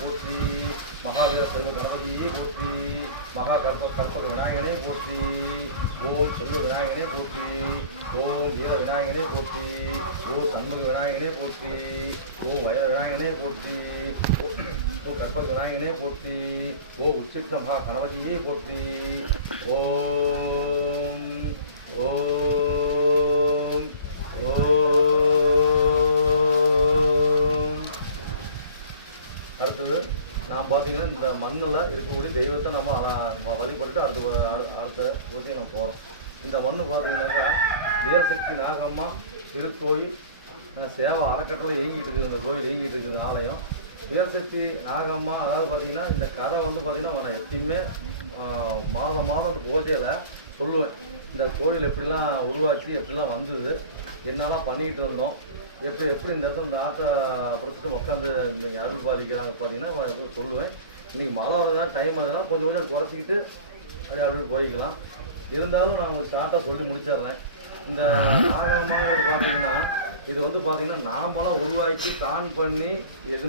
போற்றி, மகாவீர செல்வ கணபதியே போற்றி, மகா கற்பக விநாயகனே போற்றி, ஓம் செல்வ விநாயகனே போற்றி, ஓம் வீர விநாயகனே போற்றி, ஓம் சண்முக விநாயகனே போற்றி, ஓம் வய விநாயகனே போற்றி, ஓம் கற்பக விநாயகனே போற்றி, ஓம் உச்சிஷ்ட மகா கணபதியே போற்றி, ஓம் ஓம் ஓம். அடுத்தது நான் பார்த்தீங்கன்னா இந்த மண்ணில் இருக்கக்கூடிய தெய்வத்தை நம்ம வழிபட்டு அடுத்த பூஜையை நம்ம போகிறோம். இந்த மண் பார்த்தீங்கன்னாக்கா வீரசக்தி நாகம்மா திருக்கோயில் சேவை அறக்கட்டளை இயங்கிட்டு இருக்குது. இந்த கோயில் இயங்கிட்டு இருக்குது இந்த ஆலயம். வீரசக்தி நாகம்மா அதாவது பார்த்தீங்கன்னா இந்த கதை வந்து பார்த்தீங்கன்னா நான் எப்பயுமே மாதம் அந்த பூஜையில் சொல்லுவேன். இந்த கோயில் எப்படிலாம் உருவாச்சு, எப்படிலாம் வந்தது, என்னெல்லாம் பண்ணிக்கிட்டு இருந்தோம், எப்படி இந்த இடத்துல இந்த ஆற்றை பிடிச்சிட்டு உட்காந்து நீங்கள் அருள் பாதிக்கிறாங்க பார்த்தீங்கன்னா சொல்லுவேன். இன்றைக்கி மழை வரதான் டைம் அதெல்லாம் கொஞ்சம் குறைச்சிக்கிட்டு அப்படியே அருள் போய்க்கலாம். இருந்தாலும் நான் உங்களுக்கு ஷார்ட்டாக சொல்லி முடிச்சிடுறேன். இந்த நாகம்மாங்கிறது பார்த்தீங்கன்னா இது வந்து பார்த்தீங்கன்னா நாம்பளாம் உருவாக்கி பிளான் பண்ணி எதுவுமே